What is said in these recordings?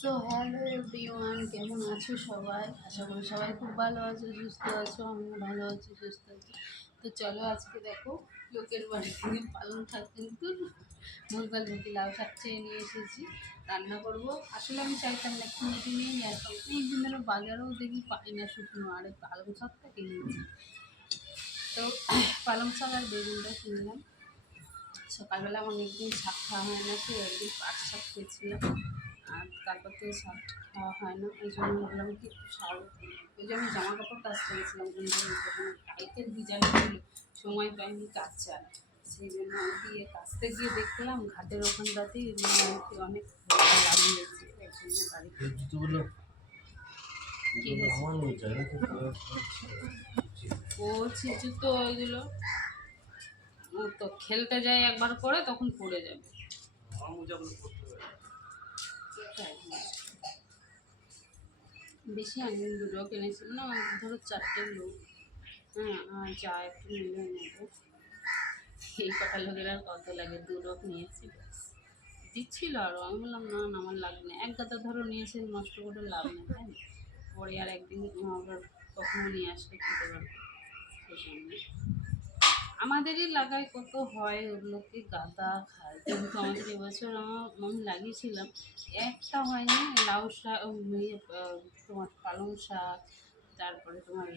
So hello everyone কেমন আছো সবাই? আশা করি সবাই খুব ভালো আছো, সুস্থ আছো, আমিও ভালো আছি, সুস্থ আছি। তো চলো আজকে দেখো, লোকের বাড়ি থেকে পালং শাক কিন্তু মুরগাল থেকে লাউ শাক চেয়ে নিয়ে এসেছি, রান্না করব। আসলে আমি চাইতাম না কিনে কিনেই নিয়ে আসতাম এই দিন ধরো বাজারেও দেখি পাই না শুকনো, আর পালং শাকটা কিনেছি তো পালং শাক আর বেগুনটা কিনলাম। সকালবেলা অনেকদিন শাক খাওয়া হয় না তো একদিন পাট শাক খেয়েছিলাম। আর তারপর থেকে শাক খাওয়া হয় না ওই জন্য বললাম কি একটু শাক ওই জন্য আমি জামা কাপড় কাচতে গেছিলাম কিন্তু বিজানো ছিল সময় পাইনি কাজ কাচা সেই জন্য আমি গিয়ে কাচতে গিয়ে দেখলাম ঘাটের ওখানটাতেই অনেক লাগিয়েছে জন্য তো ও ছিচু তো ওইগুলো। ও তো খেলতে যায় একবার করে তখন পড়ে যাবে। বেশি আমি দুটো কিনেছিলাম না, ধরো চারটে লোক। হ্যাঁ চা একটু মিলে নেব। এই কটা লোকের আর কত লাগে? দু রোগ নিয়েছি দিচ্ছিল আরও আমি বললাম, না না, আমার লাগবে না এক গাদা ধরো নিয়েছেন নষ্ট করে লাভ নেই, তাই না? পরে আর একদিন আবার কখনো নিয়ে আসলে খেতে পারব। সেই জন্য। আমাদেরই লাগায় কত হয় ওগুলোকে গাদা খায়। কিন্তু আমাদের এবছর আমার আমি লাগিয়েছিলাম, একটা হয়নি লাউ শাক তোমার পালং শাক, তারপরে তোমার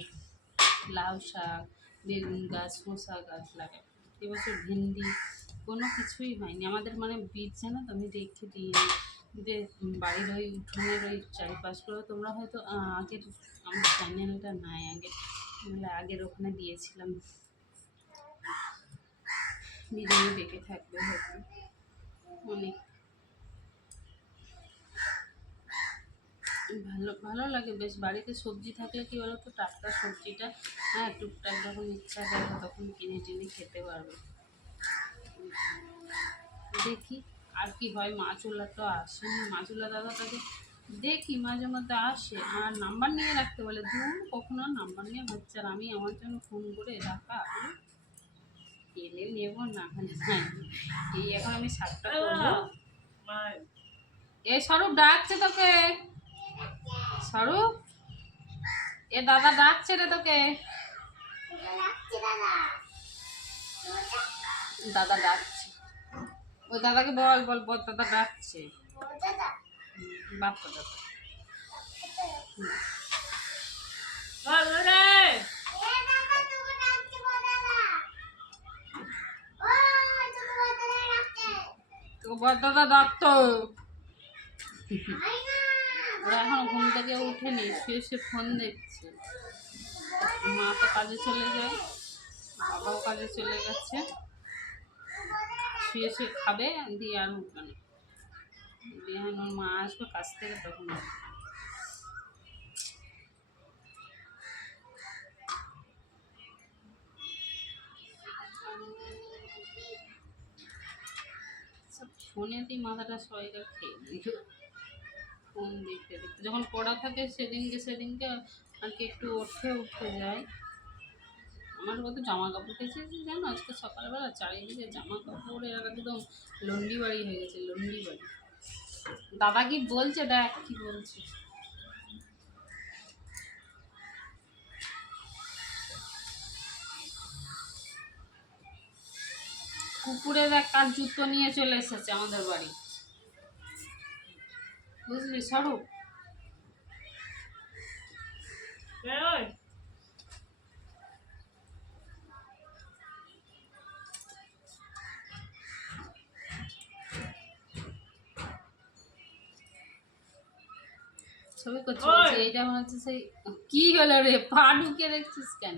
লাউ শাক, বেগুন গাছ, শসা গাছ লাগায় এবছর ভেন্ডি, কোনো কিছুই হয়নি। আমাদের মানে বীজ, জানো তো, আমি রেখে দিই। যে বাড়ির ওই উঠোনের ওই চারিপাশগুলো, তোমরা হয়তো আগের, আমার চ্যানেলটা নাই আগে আগের ওখানে দিয়েছিলাম। ভিডিও দেখে থাকবে হয়তো। অনেক ভালো ভালো লাগে, বেশ বাড়িতে সবজি থাকলে কি বলো তো টাটকা সবজিটা হ্যাঁ টুকটাক যখন ইচ্ছা করে তখন কিনে টিনে খেতে পারবে। দেখি আর কি হয়, মাছওয়ালা তো আসে মাছওয়ালা দাদা তাকে দেখি, মাঝে মধ্যে আসে। আর নাম্বার নিয়ে রাখতে বলে দূর কখনো নাম্বার নিয়ে হচ্ছে আর আমি আমার জন্য ফোন করে রাখা এলে নেব না এই এখন আমি সাতটা করব। এ স্বরূপ ডাকছে তোকে। স্বরূপ এ দাদা ডাকছে রে তোকে। দাদা ডাকছে। ওই দাদাকে বল বল বল দাদা ডাকছে। বাপ্পা দাদা। হুম। বল রে তো দাদা ডাকতো ওরা এখন ঘুম থেকে উঠেনি শুয়ে শুয়ে ফোন দেখছে। মা তো কাজে চলে যায়, বাবাও কাজে চলে গেছে। শুয়ে শুয়ে খাবে, দিয়ে আর উঠবে না। দিয়ে ওর মা আসবে কাছ থেকে তখন ফোনেতেই মাথাটা সবাইকার খেয়ে দিল ফোন দেখতে দেখতে যখন পড়া থাকে সেদিনকে সেদিনকে আর কি একটু উঠে উঠে যায়। আমার কত জামা কাপড় কেচেছি জানো? আজকে সকালবেলা চারিদিকে জামা কাপড়ের একদম লন্ডি বাড়ি হয়ে গেছে লন্ডি বাড়ি। দাদা কি বলছে? দেখ কি বলছে। কুকুরের এক কাজ জুতো নিয়ে চলে এসেছে আমাদের বাড়ি। বুঝলি স্বরূপ ছবি করছি এইটা মনে হচ্ছে সেই কি হলো রে? পা ঢুকে দেখছিস কেন?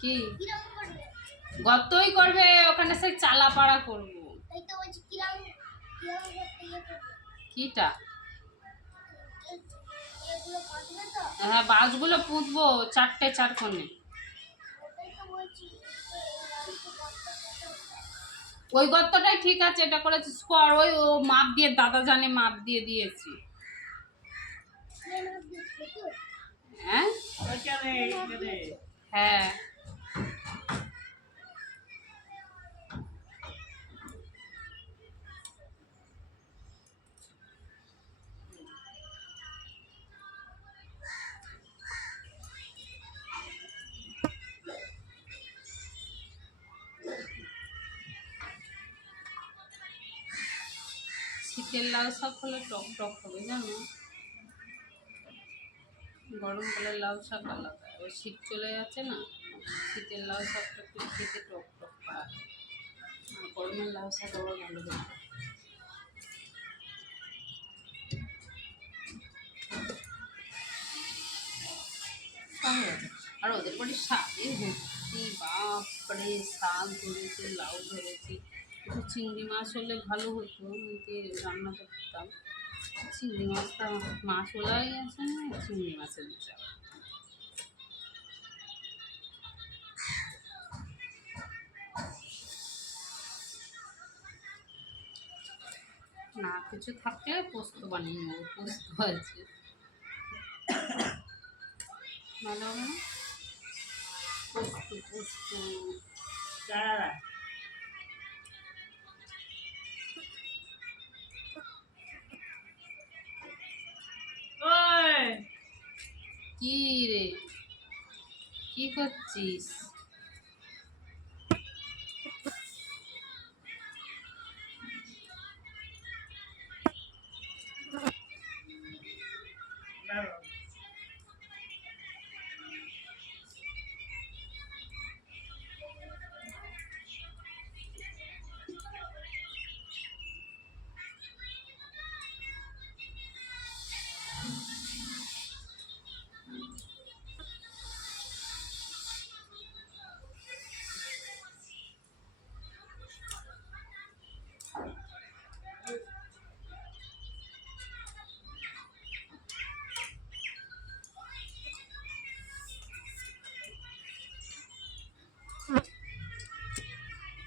কি? গর্তই করবে ওখানে সেই চালাপাড়া করব। কিটা? হ্যাঁ বাসগুলো পুঁতবো চারটে চার কোণে ওই গর্তটাই ঠিক আছে এটা করেছিস কর ওই ও মাপ দিয়ে দাদা জানে মাপ দিয়ে দিয়েছি। হ্যাঁ? হ্যাঁ। লাউ শাক হলে টক টক হবে জানো? গরমকালের লাউ শাক আলাদা। এবার শীত চলে যাচ্ছে না? শীতের লাউ শাকটা একটু খেতে টক টক পায়। গরমের লাউ শাক আবার ভালো লাগে। আর ওদের বাড়ি শাকে বাপরে, শাক ধরেছে, লাউ ধরেছে। চিংড়ি মাছ হলে ভালো হতো এতে রান্না করতাম। চিংড়ি মাছটা মাছ ওলাই আছে না, চিংড়ি মাছের চাপ না, কিছু থাকলে পোস্ত বানিয়ে নেব, পোস্ত আছে। ভালো পোস্ত পোস্ত কি রে কি করছিস No.